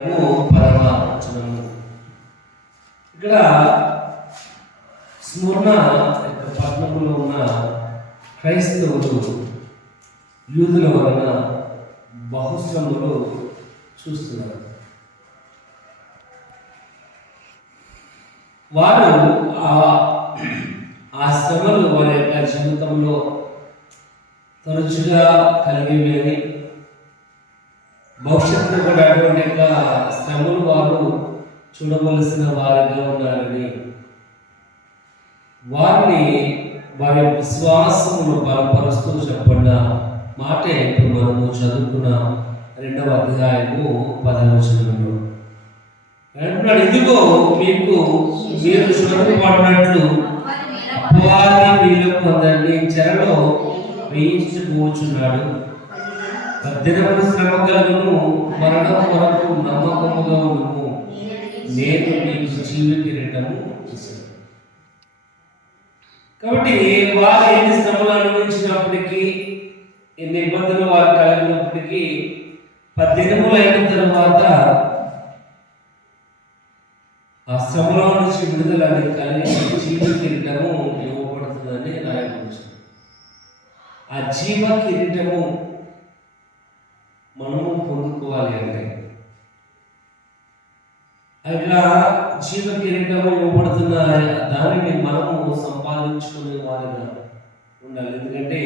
పరమవచనము. ఇక్కడ స్మరణ పట్టణంలో ఉన్న క్రైస్తవులు యూదుల వలన బహుశ్రమలు చూస్తున్నారు. వారు ఆ శ్రమలు వారి యొక్క జీవితంలో తరచుగా కలిగేవి, భవిష్యత్తులో కూడా అటువంటి యొక్క శ్రమలు వారు చూడవలసిన వారిగా ఉన్నారని వారిని వారి విశ్వాసమును బలపరుస్తూ చెప్పిన మాట ఇప్పుడు మనము చదువుకున్న 2వ అధ్యాయము 10వ వచనంలో అంటున్నాడు, ఇదిగో మీకు మీరు శోధనపడినట్లు అపవాది మీలో కొందరిని చెరలో వేయించుకున్నాడు. 10 దినములు శ్రమ కలుగును, మరణం కొరకు నమ్మకముగా ఉండుము, నేను మీకు జీవ కిరీటము ఇస్తాను. కాబట్టి వారు ఎన్ని శ్రమలు అనుభవించినప్పటికీ, ఎన్ని ఇబ్బందులు వారు కలిగినప్పటికీ 10 దినములు అయిన తరువాత ఆ శ్రమలో నుంచి విడుదల కలిగి జీవ కిరీటము ఇవ్వబడుతుందని రాయబడుతుంది. ఆ జీవ కిరీటము మనము పొందుకోవాలి అంటే అట్లా జీవ కిరీటము ఇవ్వబడుతున్న దానిని మనము సంపాదించుకునే వారిగా ఉండాలి. ఎందుకంటే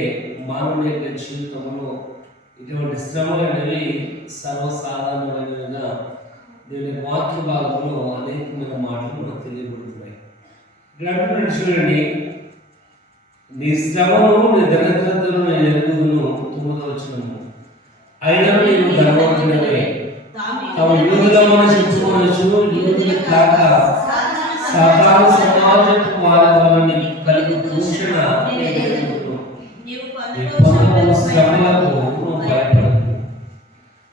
మానవుని యొక్క జీవితంలో ఇటువంటి శ్రమలు అనేవి సర్వసాధారణమైనవిగా దేవుని వాక్య భాగంలో అనేకమైన మాటలు మనకు తెలియబడుతున్నాయి. ఇక్కడ చూడండి, నీ శ్రమను నీ దరిద్రతను నేను ఎరుగుదును. 9వ వచనము, అయినా నీవు ధనవంతుడవే, తమ యూదులమని చెప్పుకోవచ్చు, యూదులు కాక సాతాను సమాజపు వారి వలన నీకు కలిగి దూషణ శ్రమలకు నువ్వు భయపడదు.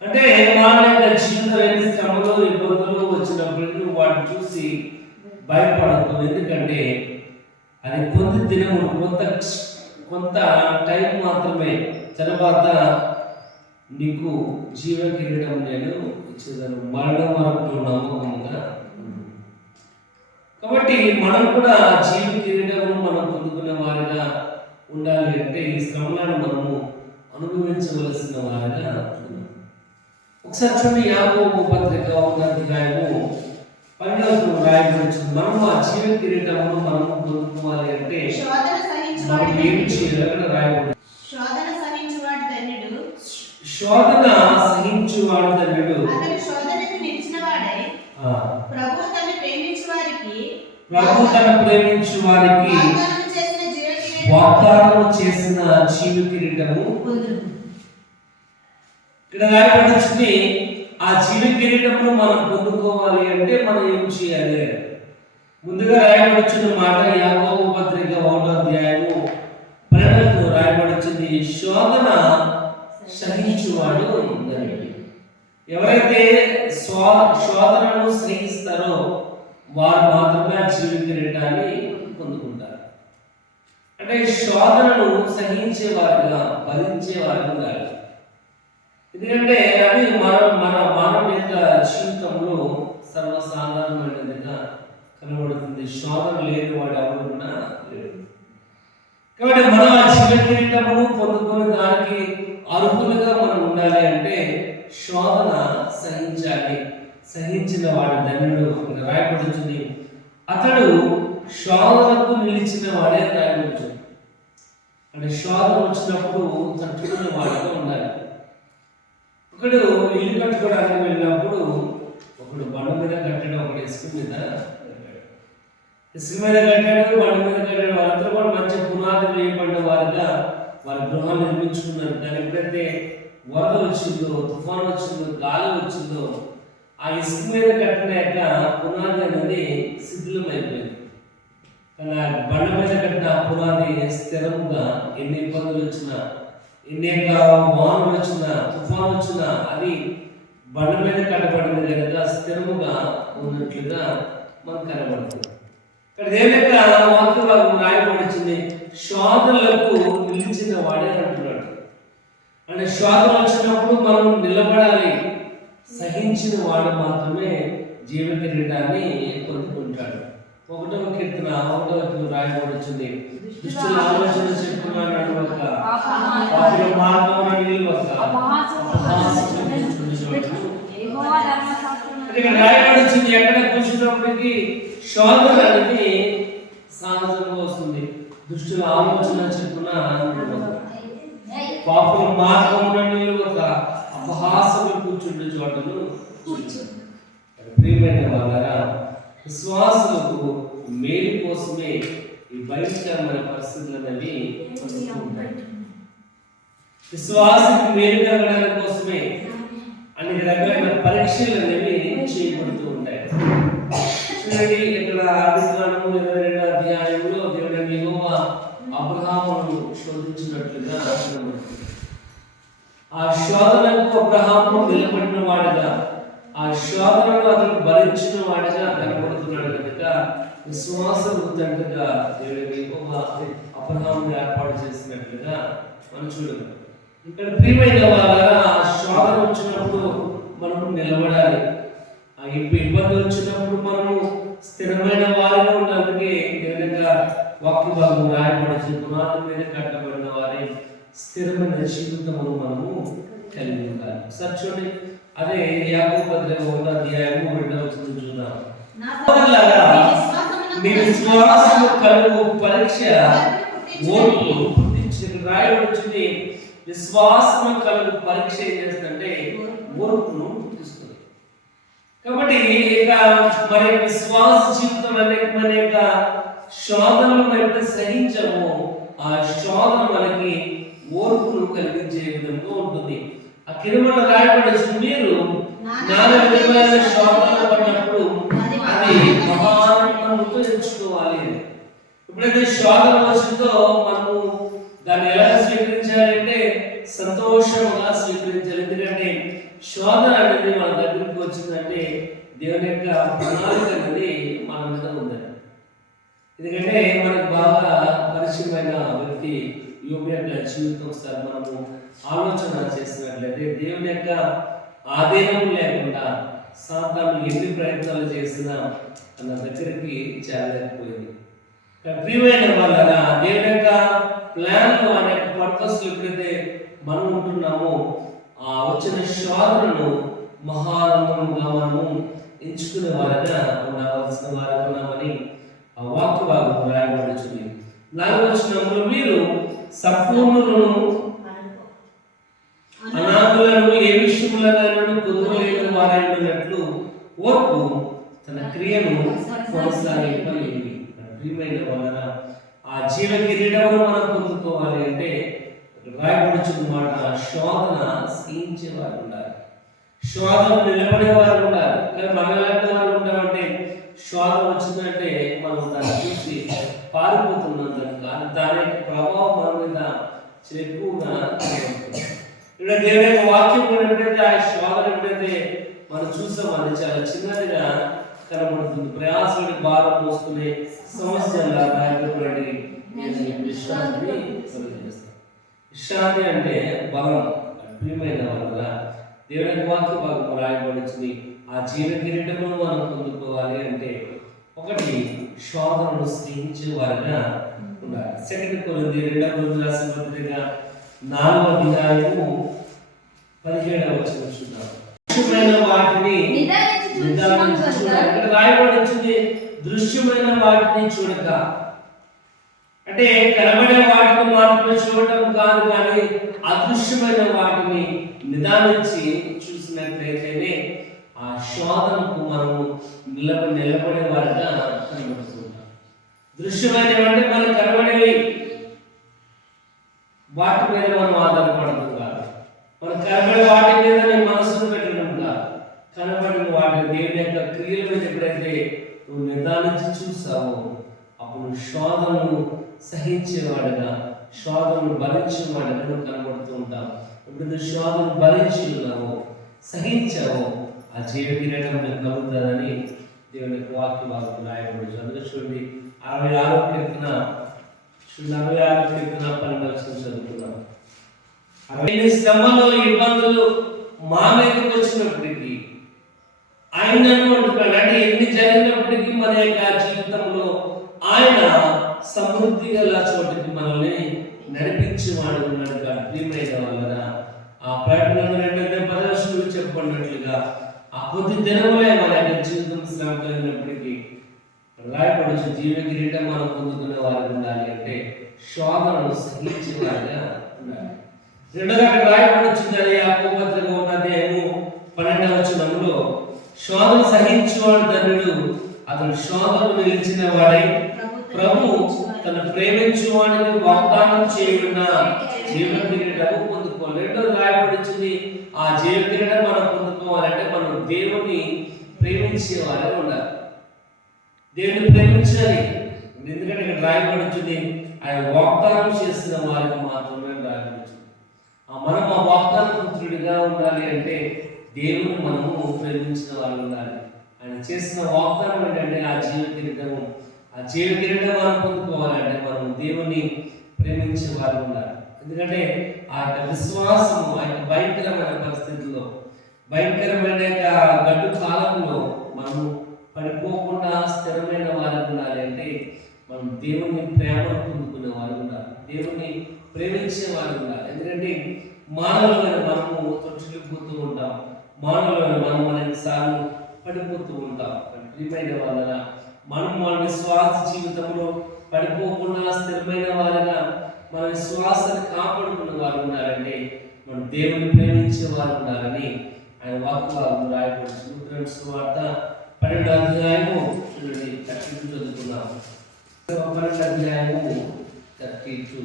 అంటే మన యొక్క జీవితం ఎన్ని శ్రమలు ఇబ్బందులు వచ్చినప్పుడు నువ్వు వాటిని చూసి భయపడదు. ఎందుకంటే అది కొంత దినము కొంత టైం మాత్రమే, తర్వాత నీకు జీవ కిరీటం నేను ఇచ్చేదాను, మరణం వరకు నమ్మకంగా. కాబట్టి మనం కూడా జీవ కిరీటము మనం పొందుకునే వారిగా ఉండాలి అంటే ఈ శ్రమలను మనము అనుభవించవలసిన వారిగా. ఒకసారి చూడండి, యాకోబు పత్రిక 1వ అధ్యాయము 12వ వచనం రాయబడింది. మనము ఆ జీవ కిరీటమును మనము పొందుకోవాలి అంటే మనం ఏం చేయాలని రాయబడింది. శోధన సహించువాడు ధన్యుడు, ప్రభు తన ప్రేమించు వారికి వాగ్దానం చేసిన జీవ కిరీటము. ఇక్కడ రాయబడింది, ఆ జీవ కిరీటమును మనం పొందుకోవాలి అంటే మనం ఏం చేయాలి? ముందుగా రాయబడిన మాట యాకోబు పత్రిక 1వ అధ్యాయము 12వ రాయబడింది, శోధన సహించువాడు ధన్యుడు. ఎవరైతే శోధనను సహిస్తారో వారు మాత్రమే జీవ కిరీటాన్ని పొందుకుంటారు. అంటే శోధనను సహించేవారుగా భరించేవారుగా ఉండాలి. ఎందుకంటే అది మన మానవ యొక్క జీవితంలో సర్వసాధారణమైనదిగా కనబడుతుంది. శోధన లేని వాడు ఎవరు కూడా లేడు. కాబట్టి మనం ఆ జీవ కిరీటమును పొందుకునే దానికి అర్హులుగా మనం ఉండాలి అంటే శోధన సహించాలి. సహించిన వాడు ధన్యుడు రాయబడుతుంది. అతడు శోధనకు నిలిచిన వాడే రాయబడుతుంది. అంటే శోధన వచ్చినప్పుడు తట్టుకునే వాడిగా ఉండాలి. ఒకడు ఇల్లు కట్టుకోవడానికి వెళ్ళినప్పుడు ఒకడు బండ మీద కట్టాడు, ఒకడు ఇసుక మీద కట్టాడు. ఇసుక మీద కట్టాడు, బండ మీద కట్టాడు. వాళ్ళందరూ కూడా మంచి పునాది వేయబడిన వారిగా వారి గృహాలు నిర్మించుకున్నారు. కానీ ఎప్పుడైతే వరద వచ్చిందో, తుఫాను వచ్చిందో, గాలి వచ్చిందో, ఆ ఇసుక మీద కట్టిన యొక్క పునాది అనేది శిథిలమైపోయింది. కానీ ఆ బండ మీద కట్టిన పునాది స్థిరంగా ఎన్ని ఇబ్బందులు వచ్చినా, ఎన్ని యొక్క వానలు వచ్చినా, తుఫాను వచ్చినా అది బండ మీద కట్టబడింది కనుక స్థిరముగా ఉన్నట్లుగా మనకు కనబడుతుంది. ఇక్కడ దేనిక వాక్యం రాయబడింది, శోధనలకు నిలిచిన వాడే అంటున్నాడు. అంటే శోధన వచ్చినప్పుడు మనం నిలబడాలి, సహించిన వాడు మాత్రమే జీవ కిరీటాన్ని పొందుకుంటాడు. 1వ కీర్తన 1వ వచనం రాయబడుతుంది, దుష్టుల ఆలోచన చెప్పున నడువక పాపుల మార్గమున నిలువక ఇక్కడ రాయబడుతుంది. ఎక్కడ చూసినప్పటికీ శోధన అనేది సహజంగా వస్తుంది. దుష్టుల ఆలోచన చెప్పున పాపుల మార్గమున నిలువక అపహాసములు కూర్చుండే చోటను ప్రియమైన వాళ్ళారా, విశ్వాసులకు మేలు కోసమే ఈ భయంకరమైన పరిస్థితులు అనేవి విశ్వాసకు మేలు కలగడానికి కోసమే అనేక రకాలైన పరీక్షలు అనేవి చేయబడుతూ ఉంటాయి. చూడండి, ఇక్కడ ఆదికాండము 22వ అధ్యాయంలో దేవుడు యెహోవా అబ్రహామును శోధించినట్లుగా ఆ శోధనకు అబ్రహాము నిలబడిన వాడుగా, ఆ శోధనను అతను భరించిన వాడిగా కనబడుతున్నాడు కనుక విశ్వాసము తండ్రిగా దేవుడు యెహోవా అబ్రహామును ఏర్పాటు చేసినట్లుగా మనం చూడగలం. ఇక్కడ ప్రియమైన వాళ్ళ శోధన వచ్చినప్పుడు మనము నిలబడాలి. ఆ ఇబ్బంది వచ్చినప్పుడు మనము స్థిరమైన వారిగా ఉండాలి. ఏదైనా వాక్య భాగం రాయబడి పునాది మీద కట్టబడిన వారి స్థిరమైన జీవితమును మనము కలిగి ఉండాలి. ఒకసారి చూడండి, అదే యాకోబు పత్రిక 1వ అధ్యాయము 2వ వచనం చూద్దాం. మీ విశ్వాసము కలుగు పరీక్ష ఓర్పు పుట్టించి రాయబడుతుంది. విశ్వాసము కలుగు పరీక్ష ఏం చేస్తుందంటే ఓర్పును పుట్టిస్తుంది. కాబట్టి ఇక మరి విశ్వాస జీవితం అనేక శోధనలు మనం సహించము, ఆ శోధన మనకి ఓర్పును కలిగించే విధంగా ఉంటుంది. ఆ కిరుమల రాయబడి మీరు నాలుగు విధమైన శోధనలు పడినప్పుడు అది మహానందముతో ఎంచుకోవాలి. ఎప్పుడైతే శోధన వచ్చిందో మనము దాన్ని ఎలా స్వీకరించాలంటే సంతోషంగా స్వీకరించాలి. ఎందుకంటే శోధన అనేది మన దగ్గరికి వచ్చిందంటే దేవుని యొక్క ప్రణాళిక అనేది మన మీద ఉందండి. ఎందుకంటే మనకు బాగా పరిచయమైన వ్యక్తి యోబు యొక్క జీవితం ఒకసారి మనము ఆలోచన చేసినట్లయితే దేవుని యొక్క ఆధీనం లేకుండా సాతాను ఎన్ని ప్రయత్నాలు చేసినా అన్న దగ్గరికి చేరలేకపోయింది. ప్రియమైన వాళ్ళ దేవుని యొక్క ప్లాన్లు అనేక పర్పస్లు ఎప్పుడైతే మనం ఉంటున్నామో ఆ వచ్చిన శోధనను మహానందముగా మనము ఎంచుకునే వారిగా ఉండవలసిన వారిగా ఉన్నామని ఆ వాక్య భాగం రాయబడుతుంది. 4వ వచనంలో మీరు సంపూర్ణులను అనాథులను ఏ విషయములను కుదురలేని వారైనట్లు ఓర్పు తన క్రియను కొనసాగింపలేని. ప్రియమైన వలన ఆ జీవ కిరీటమును మనం పొందుకోవాలి అంటే రాయబడుచున్న మాట శోధన సహించేవారు ఉండాలి, శోధన నిలబడేవారు ఉండాలి. కానీ మనం ఎలాంటి వారు ఉంటామంటే శోధన వచ్చిందంటే మనం దాన్ని చూసి పారిపోతున్నాం కనుక దాని యొక్క ప్రభావం మన మీద ఎక్కువగా ఇక్కడ దేవుని యొక్క వాక్యం ఎప్పుడైతే ఆ శోధన ఎప్పుడైతే మనం చూసామని చాలా చిన్నదిగా కనబడుతుంది. ప్రయాసడి భారం మోసుకునే సమస్యలా విశ్రాంతిని కలిగిస్తాం. విశ్రాంతి అంటే బలం. ప్రియమైన వల్ల దేవుని వాక్య భాగం రాయబడుతుంది. ఆ జీవ కిరీటము మనం పొందుకోవాలి అంటే ఒకటి శోధనను సహించే వారిగా ఉండాలి. 2 కొరింథీయులకు 2వ రాసిన పత్రిక 4వ అధ్యాయము 17వ వచనం చూద్దాం. దృశ్యమైన వాటిని ఇక్కడ రాయబడుతుంది, దృశ్యమైన వాటిని చూడక. అంటే కనబడే వాటిని మాత్రమే చూడటం కాదు, కానీ అదృశ్యమైన వాటిని నిదానించి చూసినట్లయితేనే ఆ శోధనకు మనము నిలబడే వారిగా కనబడుతుంటాం. దృశ్యమైనవి అంటే మనకు కనబడేవి, వాటి మీద మనం ఆధారపడడం కాదు. మనం కనబడే వాటి మీద నేను మనసును పెట్టడం కాదు. కనబడిన వాటి దేవుని యొక్క క్రియల మీద ఎప్పుడైతే నువ్వు నిర్ధారించి చూస్తావో అప్పుడు శోధనను సహించేవాడుగా, శోధనను భరించేవాడుగా నువ్వు కనబడుతూ ఉంటావు. ఎప్పుడైతే శోధనను భరించి ఉన్నావో, సహించావో ఆ జీవ కిరీటం కలుగుతుందని దేవుని యొక్క వాక్య భాగం రాయబడి. అందుకే చూడండి 66వ కీర్తన 12వ వచనం చదువుతున్నాం. శ్రమలు ఇబ్బందులు మా మీదకి వచ్చినప్పటికీ ఆయనను అంటున్నాడు. అంటే ఎన్ని జరిగినప్పటికీ మన యొక్క జీవితంలో ఆయన సమృద్ధి గల చోటికి మనల్ని నడిపించేవాడు ఉన్నాడు. ప్రియమైన వాళ్ళ ఆ ప్రకటన 2:10 చెప్పబడినట్లుగా ఆ కొద్ది దినములే మన యొక్క జీవితం శ్రమ కలిగినప్పటికీ రాయపడచ్చు జీవ కిరీటం మనం పొందుకునే వారు ఉండాలి అంటే శోధనను సహించే వారిగా ఉండాలి. రెండుగా రాయపడుచున్నది యాకోబు పత్రిక 1:12 శోధన సహించేవాడు ధన్యుడు, అతను శోధనను నిలిచిన వాడై ప్రభు తను ప్రేమించేవాడిని వాగ్దానం చేయకుండా జీవ కిరీటము పొందుకోవాలి. రెండోది రాయబడుచుంది ఆ జీవ కిరీటం మనం పొందుకోవాలంటే మనం దేవుని ప్రేమించే వారే ఉండాలి. దేవుని ప్రేమించాలి. ఎందుకంటే ఇక్కడ రాయబడుచుంది ఆయన వాగ్దానం చేసిన వారికి మాత్రమే రాయబడుచుంది. మనం ఆ వాగ్దాన పుత్రుడిగా ఉండాలి అంటే దేవుని మనము ప్రేమించిన వారు ఉండాలి. ఆయన చేసిన వాగ్దానం ఏంటంటే ఆ జీవ కిరీటము. ఆ జీవ కిరీటం మనం పొందుకోవాలంటే మనం దేవుని ప్రేమించే వారు ఉండాలి. ఎందుకంటే ఆ యొక్క విశ్వాసము ఆ యొక్క భయంకరమైన పరిస్థితుల్లో, భయంకరమైన గడ్డు కాలంలో మనము పడిపోకుండా స్థిరమైన వారు ఉండాలి అంటే మనం దేవుని ప్రేమను పొందుకునే వారు ఉండాలి, దేవుని ప్రేమించే వారు ఉండాలి. ఎందుకంటే మానవులమైన మనము తొట్టిల్లిపోతూ ఉంటాం, మానవులమైన మనం అనేకసార్లు పడిపోతూ ఉంటాం. ప్రియమైన వాళ్ళ మనం మన విశ్వాస జీవితంలో పడిపోకుండా స్థిరమైన వారిగా మన విశ్వాసాన్ని కాపాడుకున్న వారు ఉండాలంటే మనం దేవుని ప్రేమించే వారు ఉండాలని ఆయన వాక్యాలను రాయబడుతుంది. సువార్త 12 చూడండి 32 చదువుకున్నాం. 12 32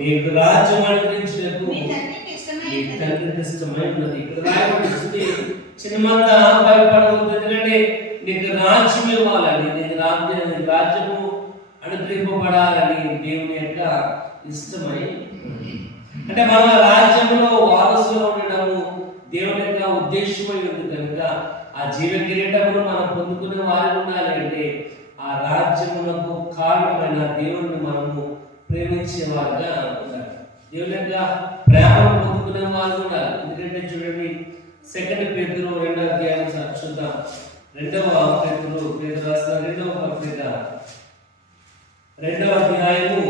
మీకు రాజ్యం అనుగ్రహించుటకు మీ తండ్రికి ఇష్టమైనది. ఇక్కడ రాయబడుతుంది చిన్నమంత భయపడవద్దు, ఎందుకంటే నీకు రాజ్యం ఇవ్వాలని, నీకు రాజ్యము అనుగ్రహింపబడాలని దేవుని యొక్క ఇష్టమై, అంటే మన రాజ్యంలో వారసులు ఉండడము దేవుని యొక్క ఉద్దేశమై ఉంది కనుక ఆ జీవ కిరీటమును మనం పొందుకునే వారు ఉండాలి అంటే ఆ రాజ్యమునకు కారణమైన దేవుని మనము ప్రేమించేవారుగా ఉండాలి. దేవుని యొక్క ప్రేమను పొందుకునే వారు ఉండాలి. ఎందుకంటే చూడండి 2 పేతురు 2 చూద్దాం. 2 పేతురు రాసిన 2వ పత్రిక 2వ అధ్యాయము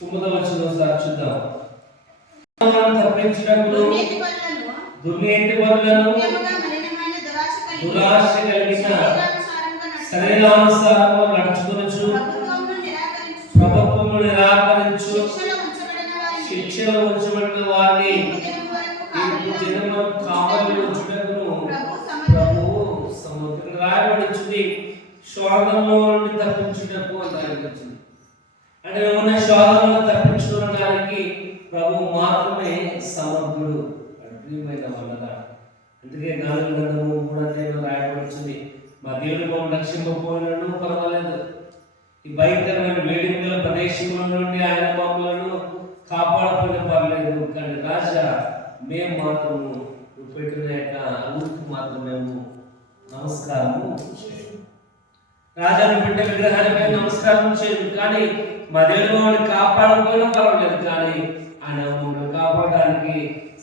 9 చూద్దాం. తప్పించుటకు దుర్నీతి పరులను దురాశ కలిగిన శరీరానుసారము నడుచుకొనుచు ప్రభుత్వము నిరాకరించు శిక్షలో ఉంచబడిన వారిని జనము కావలి ఉంచుటకును ప్రభువు సముద్రం రాయబడుచుంది. శోధనలో నుండి తప్పించుటకు అని రాయబడుచుంది. అంటే ఉన్న శోధనను తప్పించుకోవడానికి ప్రభు మాత్రమే సమర్థుడు. ప్రియమైన వాళ్ళగా అందుకే నాలుగు గ్రంథము 3 రాయబడుచుంది. మా దేవుని మమ్మల్ని రక్షింపకపోయినను పర్వాలేదు, ఈ భయంకరమైన వేడికల ప్రదేశంలో నుండి ఆయన మమ్మలను కాపాడకపోయినా పర్లేదు, కానీ రాజా మేము మాత్రము పెట్టిన యొక్క ఊరికి మాత్రం మేము నమస్కారము రాజాను బిడ్డ విగ్రహానికి నమస్కారం చేయదు, కానీ మా దేవుని మమ్మల్ని కాపాడకపోయినా పర్వాలేదు, కానీ ఆయన మమ్మల్ని కాపాడడానికి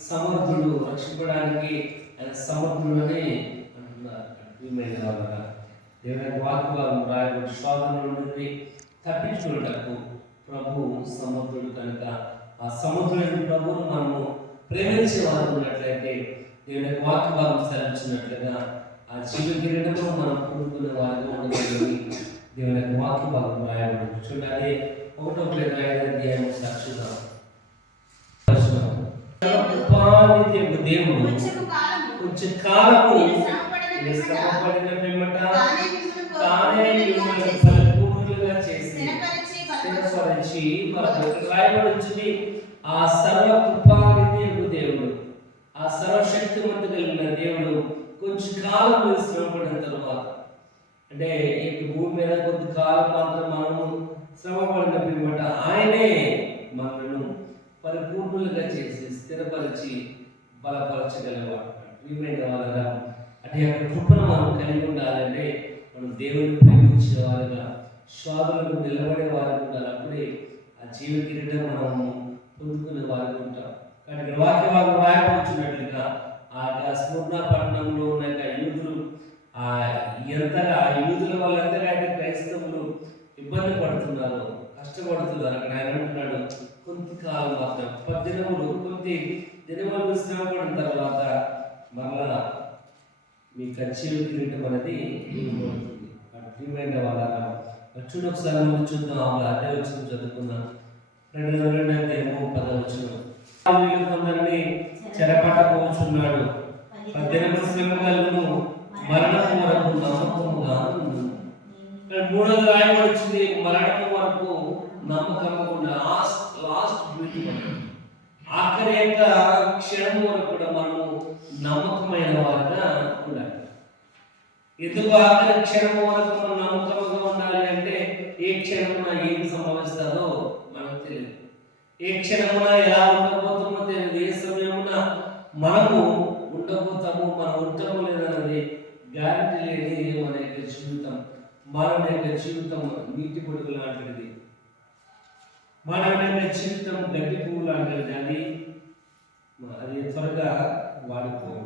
సమర్థుడు, రక్షించడానికి ఆయన సమర్థుడు అని అంటున్నారు. దేవుని వాక్యం రాయబడి శోధన నుండి తప్పించుకున్నటకు ప్రభు సమర్థుడు కనుక ఆ సముద్రుని ప్రభువును మనము ప్రేమించే వారు ఉన్నట్లయితే దేవుని వాక్యం సెలవుచ్చినట్లుగా ఆ జీవ కిరీటంలో మనం పొందుకునే వారిగా ఉండగలిగి దేవుని వాక్య భాగం రాయబడి చూడాలి. 1 సాక్షిగా దేవుడు కొంచెం కాలము శ్రమపడిన పిమ్మట తానే పరిపూర్ణులుగా చేసి స్థిరపరిచి రాయబడుచుంది. ఆ సర్వ కృపానిధి దేవుడు, ఆ సర్వశక్తిమంతు కలిగిన దేవుడు కొంచెం కాలం శ్రమపడిన తర్వాత, అంటే ఈ భూమి మీద కొద్ది కాలం మాత్రం మనము శ్రమపడిన పిమ్మట ఆయనే మనను పరిపూర్ణులుగా చేసి స్థిరపరిచి బలపరచగలవాడు. వీమైన వాళ్ళగా అంటే యొక్క కృపను మనం కలిగి ఉండాలంటే మనం దేవుని ప్రేమించే వారుగా శోధనలకు నిలబడే వారు ఉండాలి. అప్పుడే ఆ జీవ కిరీటం మనము పొందుకునే వారు ఉంటాం. కానీ ఇక్కడ వాక్య భాగం రాయబడుచున్నట్లుగా ఆ స్మరణ పట్టణంలో ఉన్న యూదులు ఎంతగా యూదుల వల్ల ఎంతగా అయితే క్రైస్తవులు ఇబ్బంది పడుతున్నారు, కష్టపడుతున్నారు. అక్కడ ఆయన అంటున్నాడు, కొంతకాలం మాత్రం 10 దినములు, కొన్ని దినములు శ్రమ పడిన తర్వాత మరలా మీ కచ్చిలు కిరీటం అనేది పడుతుంది. ప్రియమైన వాళ్ళ చూడు ఒకసారి ముందు చూద్దాం. అదే వచ్చిన చదువుకుందాం. 2:10 కొందరిని చెరపట్టపోచున్నాడు. 10 దినములు శ్రమ కలుగును, మరణం వరకు నమ్మకముగా ఉండు. 3వ రాయబడుతుంది, మరణం వరకు నమ్మకముగా. లాస్ట్ బ్యూటీ, ఆఖరి యొక్క క్షణం వరకు కూడా మనము నమ్మకమైన వారిగా ఉండాలి. ఎందుకు ఆఖరి క్షణం వరకు మనం నమ్మకంగా ఉండాలి అంటే, ఏ క్షణమున ఏం సంభవిస్తుందో మనకు తెలియదు, ఏ క్షణమున ఎలా ఉండబోతుందో తెలియదు, ఏ సమయమున మనము ఉండబోతాము, మనం ఉంటాము లేదన్నది గ్యారంటీ లేని మన యొక్క జీవితం. మన యొక్క జీవితం నీటి పొడుగు లాంటిది, మన యొక్క జీవితం గడ్డి పువ్వు లాంటిది. అది త్వరగా వాడిపోదు,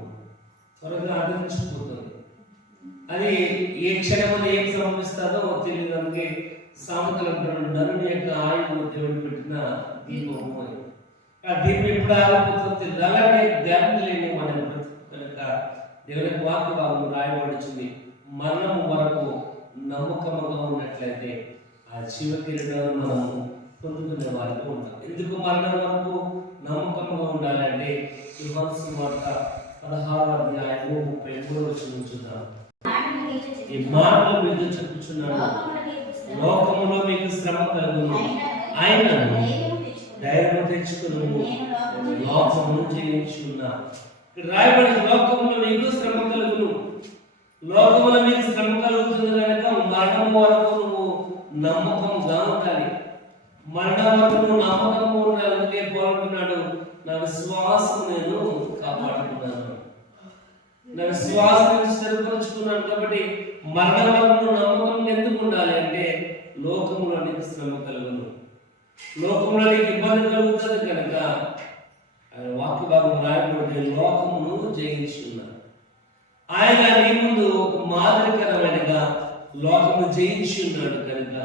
త్వరగా అంతరించిపోతుంది. అది ఏ క్షణమున ఏం సంభవిస్తుందో తెలియదు. అందుకే సామెతలు అంటారు, నరుని యొక్క ఆయువు దేవుడు పెట్టిన దీపము అని. ఆ దీపం ఎప్పుడు ఆగిపోతుందో తెలియదు. అలాగే గ్యారంటీ లేని మన కనుక దేవుని వాక్య భాగం రాయబడుతుంది, మరణం వరకు నమ్మకముగా ఉన్నట్లయితే ఆ జీవ కిరీటాలను మనము పొందుకునే వారికి ఉంటాం. ఎందుకు మరణం వరకు నమ్మకంగా ఉండాలంటే, యోహాను సువార్త 16వ అధ్యాయము 33వ వచనం చూద్దాం. ఈ మాటలు మీకు చెప్పుచున్నాను, లోకములో మీకు శ్రమ కలుగును, ఆయనను ధైర్యం తెచ్చుకును, లోకమును జయించున్నా. ఇక్కడ రాయబడిన లోకములో మీకు శ్రమ కలుగును. లోకములో మీకు శ్రమ కలుగుతుంది కనుక మరణం వరకు నువ్వు నమ్మకంగా ఉండాలి. మరణం వరకు నువ్వు నమ్మకంగా ఉండాలి. అందుకే పోరాడుతున్నాడు, నా విశ్వాసం నేను కాపాడుకున్నాను, నా విశ్వాసం స్థిరపరుచుకున్నాను. కాబట్టి మరణం వరకు నమ్మకం ఎందుకు ఉండాలి అంటే, లోకంలో నీకు శ్రమ కలుగును, లోకంలో నీకు ఇబ్బంది కలుగుతుంది కనుక వాక్య భాగం రాయబడితే లోకమును జయించున్నాను. ఆయన నీ ముందు ఒక మాదిరికరమైనగా లోకము జయించి ఉన్నాడు కనుక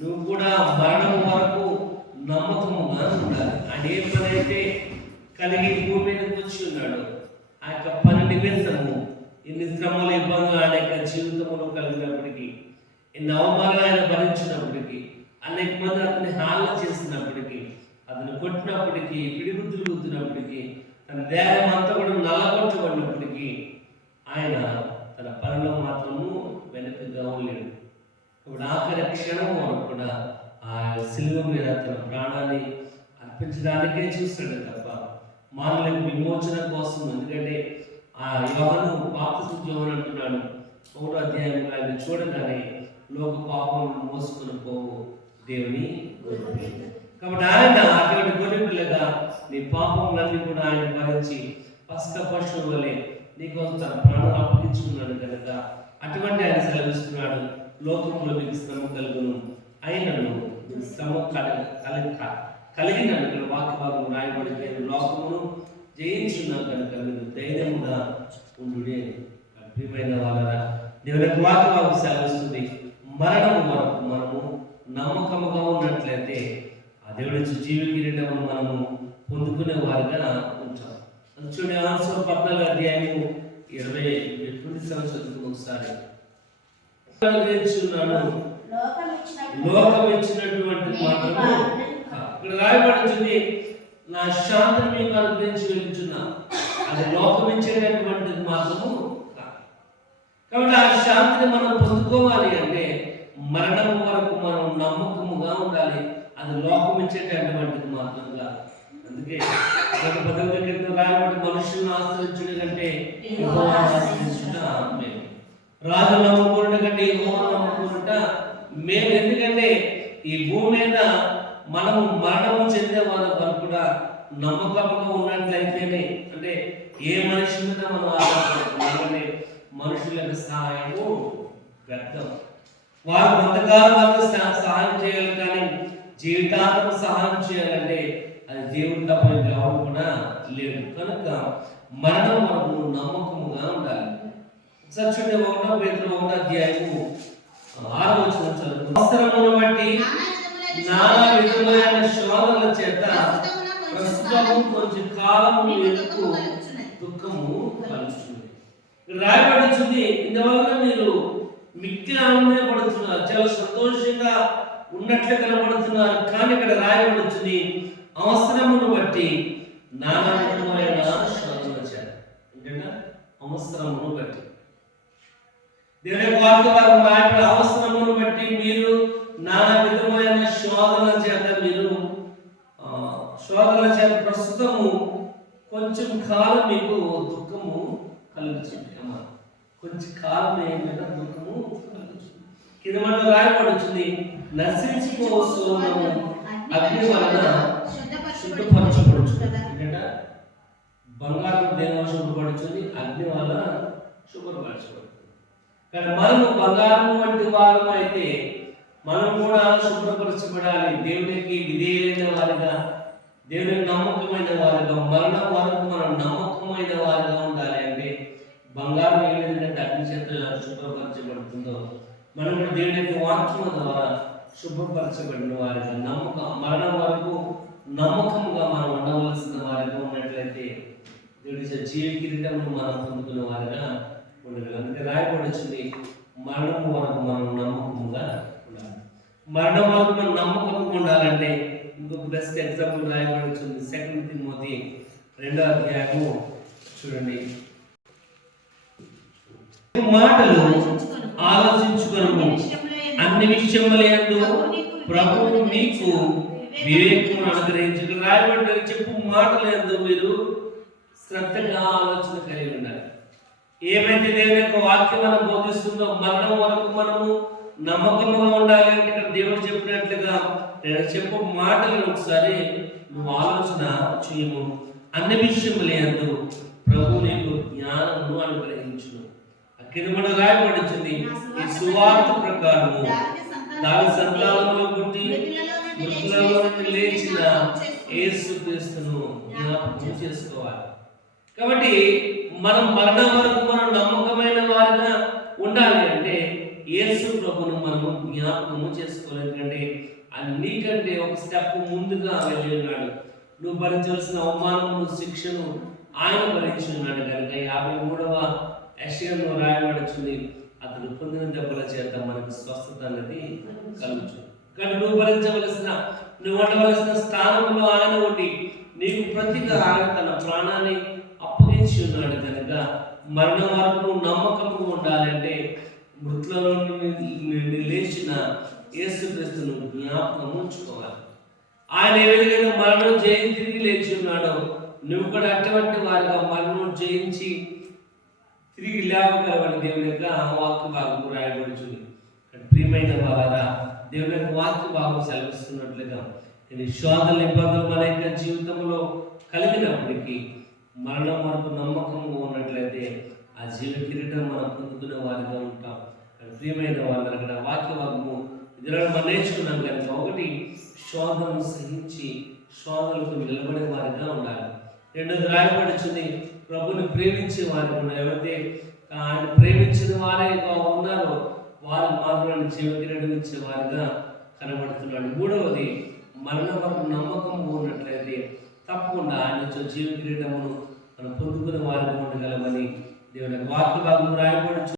నువ్వు కూడా మరణం వరకు నమ్మకముగా ఉండాలి. ఆయన ఏ పని అయితే కలిగి భూమి మీదకి వచ్చి ఉన్నాడు, ఆ యొక్క పని నిమిత్తము ఎన్ని శ్రమలు ఇబ్బందులు ఆయన యొక్క జీవితంలో కలిగినప్పటికీ, ఎన్ని అవమానాలు ఆయన భరించినప్పటికీ, అనేక మంది అతన్ని హాల చేసినప్పటికీ, అతను కొట్టినప్పటికీ, పిడిగుద్దులు గుద్దినప్పటికీ, తన దేహం అంతా కూడా నల్లగొట్టబడినప్పటికీ ఆయన తన పనిలో మాత్రము వెనుకగా ఉండలేడు. ఇప్పుడు ఆఖరి క్షణం వరకు కూడా ఆ శిలువ మీద తన ప్రాణాన్ని అర్పించడానికే చూస్తాడు తప్ప మానవులకు విమోచన కోసం. ఎందుకంటే ఆ యోహాను బాప్తిస్మం అంటున్నాడు 1వ అధ్యాయంలో, ఆయన చూడగానే లోక పాపం మోసుకుని పోవు దేవుని. కాబట్టి ఆయన అటువంటి గొర్రె పిల్లగా నీ పాపములన్నీ కూడా ఆయన భరించి పస్కా పశువు వలె నీకోసం తన ప్రాణం అప్పగించుకున్నాడు కనుక అటువంటి ఆయన సెలవిస్తున్నాడు, లోకంలో మీకు శ్రమ కలుగును, అయినను శ్రమ కలిగిన వాక్య భాగం రాయబడితే లోకమును జయించున్నావు కనుక మీరు ధైర్యంగా ఉండు. ప్రియమైన వాళ్ళ దేవుని వాక్య భాగం సెలవిస్తుంది, మరణం వరకు మనము నమ్మకముగా ఉన్నట్లయితే ఆ దేవుడి జీవ కిరీటమును మనము పొందుకునే వారిగా ఉంటాం. చూడండి, ఆన్సర్ 14వ అధ్యాయము 20 సంవత్సరాలకు ఒకసారి లోకం ఇచ్చినటువంటి మాత్రము ఇక్కడ రాయబడుతుంది, నా శాంతిని మీకు అనుగ్రహించి వెళ్తున్నా. అది లోకం ఇచ్చేటటువంటిది మాత్రము. కాబట్టి ఆ శాంతిని మనం పొందుకోవాలి అంటే మరణం వరకు మనం నమ్మకముగా ఉండాలి. అది లోకం ఇచ్చేటటువంటిది మాత్రంగా. అందుకే రాయబడి మనుషులను ఆశ్రయించుట కంటే ఆశ్రయించుట మేము, రాజు నమ్ముకున్నట కంటే నమ్ముకున్నట మేము. ఎందుకంటే ఈ భూమి మీద మనము మరణము చెందే వాళ్ళ వరకు కూడా నమ్మకంగా ఉన్నట్లయితేనే, అంటే ఏ మనిషి మీద మనం ఆధారపడుతున్నామంటే మనుషులకు సహాయము వ్యర్థం. వారు కొంతకాలం వరకు సహాయం చేయాలి, కానీ జీవితాంతం సహాయం చేయాలంటే అది దేవుడు తప్ప ఎవరు కూడా లేడు. కనుక మరణం వరకు నమ్మకముగా ఉండాలి. ఒకసారి చూడండి, 1 పేతురు 1వ అధ్యాయము 6వ వచనం చదువు. అవసరమును బట్టి నానా విధములైన శోధనల చేత ప్రస్తుతము కొంచెం కాలము మీకు దుఃఖము కలుగుతుంది. రాయబడుతుంది, ఇందువలన మీరు మిక్కిలి ఆనందపడుతున్నారు, చాలా సంతోషంగా ఉన్నట్లు కనబడుతున్నారు. కానీ ఇక్కడ రాయబడుతుంది, అవసరమును బట్టి నానా విధములైన శోధనల చేత. ఏంటంటే అవసరమును బట్టి దేవుని వాక్యం రాయబడి, అవసరమును బట్టి మీరు నానా విధమైన శోధనల చేత ప్రస్తుతము కొంచెం కాలం మీకు దుఃఖము కలుగుతుంది. అమ్మా, కొంచెం కాలం ఏంటంటే దుఃఖము కలుగుతుంది. కింద మనం రాయబడుతుంది, నశించిపోవలము అగ్ని వలన శుద్ధపరచబడుతుంది. ఎందుకంటే బంగారం దేని శుభ్రపడుతుంది, అగ్ని వల్ల శుభ్రపరచబడుతుంది. కానీ మనము బంగారం వంటి వారం అయితే మనం కూడా శుభ్రపరచబడాలి. దేవునికి విధేయులైన వారిగా, దేవునికి నమ్మకమైన వారిగా, మరణం వరకు మనం నమ్మకమైన వారిగా ఉండాలి. అంటే బంగారం ఏ విధంగా అగ్ని చేత శుభ్రపరచబడుతుందో మనం కూడా దేవుని యొక్క వాక్యం ద్వారా శుభ్రపరచబడిన వారిగా, మరణం వరకు నమ్మకంగా మనం ఉండవలసిన వారిగా ఉన్నట్లయితే దేవుడి జీవ కిరీటమును మనం పొందుకున్న వారిగా ఉండగలం. అందుకే రాయబడుతుంది, మరణం వరకు మనం నమ్మకంగా ఉండాలి. మరణం వరకు మనం నమ్మకంగా ఉండాలంటే ఇంకొక బెస్ట్ ఎగ్జాంపుల్ రాయబడుతుంది, 2 తిమోతి 2వ అధ్యాయము చూడండి. మాటలు ఆలోచించుకొనుము, అన్ని విషయములందు ప్రభువు మీకు వివేకమును అనుగ్రహించు. రాయబడిన చెప్పు మాటలందు మీరు శ్రద్ధగా ఆలోచన కలిగి ఉండాలి. ఏమైతే దేవుని యొక్క వాక్యం మనం బోధిస్తుందో మరణం వరకు మనము నమ్మకంగా ఉండాలి అంటే ఇక్కడ దేవుడు చెప్పినట్లుగా నేను చెప్పు మాటలను ఒకసారి నువ్వు ఆలోచన చేయము. అన్ని విషయములందు ప్రభు నీకు జ్ఞానమును అనుగ్రహించును. అక్కడ మనం రాయబడుతుంది, ఈ సువార్త ప్రకారము దాని సంతానంలో పుట్టి మృతులలో నుండి లేచిన యేసుక్రీస్తును జ్ఞాపకం చేసుకోవాలి. కాబట్టి మనం మరణం వరకు మనం నమ్మకమైన వారిగా ఉండాలి అంటే యేసు ప్రభువును మనము జ్ఞాపకము చేసుకోవాలి. ఎందుకంటే నీకంటే ఒక స్టెప్ ముందుగా వెళ్ళి ఉన్నాడు. నువ్వు భరించవలసిన అవమానము, శిక్షను ఆయన భరించి ఉన్నాడు. కనుక 53వ యెషయాలో రాయబడుతుంది, అతడు పొందిన దెబ్బల చేత మనకు స్వస్థత అనేది కలుగుతుంది. కానీ నువ్వు నువ్వు ఉండవలసిన స్థానంలో ఆయన ఉండి నీకు ప్రతిగా ఆయన తన ప్రాణాన్ని అప్పగించి ఉన్నాడు. కనుక మరణం వరకు నువ్వు నమ్మకంగా ఉండాలంటే మృతులలో లేచిన యేసుక్రీస్తును జ్ఞాపకం ఉంచుకోవాలి. ఆయన ఏ విధంగా మరణం జయించి తిరిగి లేచి ఉన్నాడో నువ్వు కూడా అటువంటి వారిగా మరణం జయించి తిరిగి లేవగలవని దేవుని యొక్క వాక్య భాగం రాయబడుతుంది. ప్రియమైన వారా, దేవుని యొక్క వాక్య భాగం సెలవిస్తున్నట్లుగా ఇది శోధన నిబంధనలు మన యొక్క జీవితంలో కలిగినప్పటికీ మరణం వరకు నమ్మకంగా ఉన్నట్లయితే ఆ జీవ కిరీటం మనం పొందుకునే వారిగా ఉంటాం. ప్రియమైన వాళ్ళు అక్కడ వాక్య భాగము ఇది మనం నేర్చుకున్నాం కనుక, ఒకటి శోధనను సహించి శోధనలకు నిలబడే వారిగా ఉండాలి. రెండోది రాయబడుతుంది, ప్రభుని ప్రేమించే వారికి ఉన్నారు. ఎవరైతే ఆయన ప్రేమించిన వారిగా ఉన్నారో వారు మాత్రం జీవ కిరీటం ఇచ్చే వారిగా కనబడుతున్నాడు. మూడవది మరణం వరకు నమ్మకం ఉన్నట్లయితే తప్పకుండా ఆయన జీవ కిరీటమును మనం పొందుకునే వారిగా ఉండగలమని దేవుని వాక్య భాగం రాయబడుచు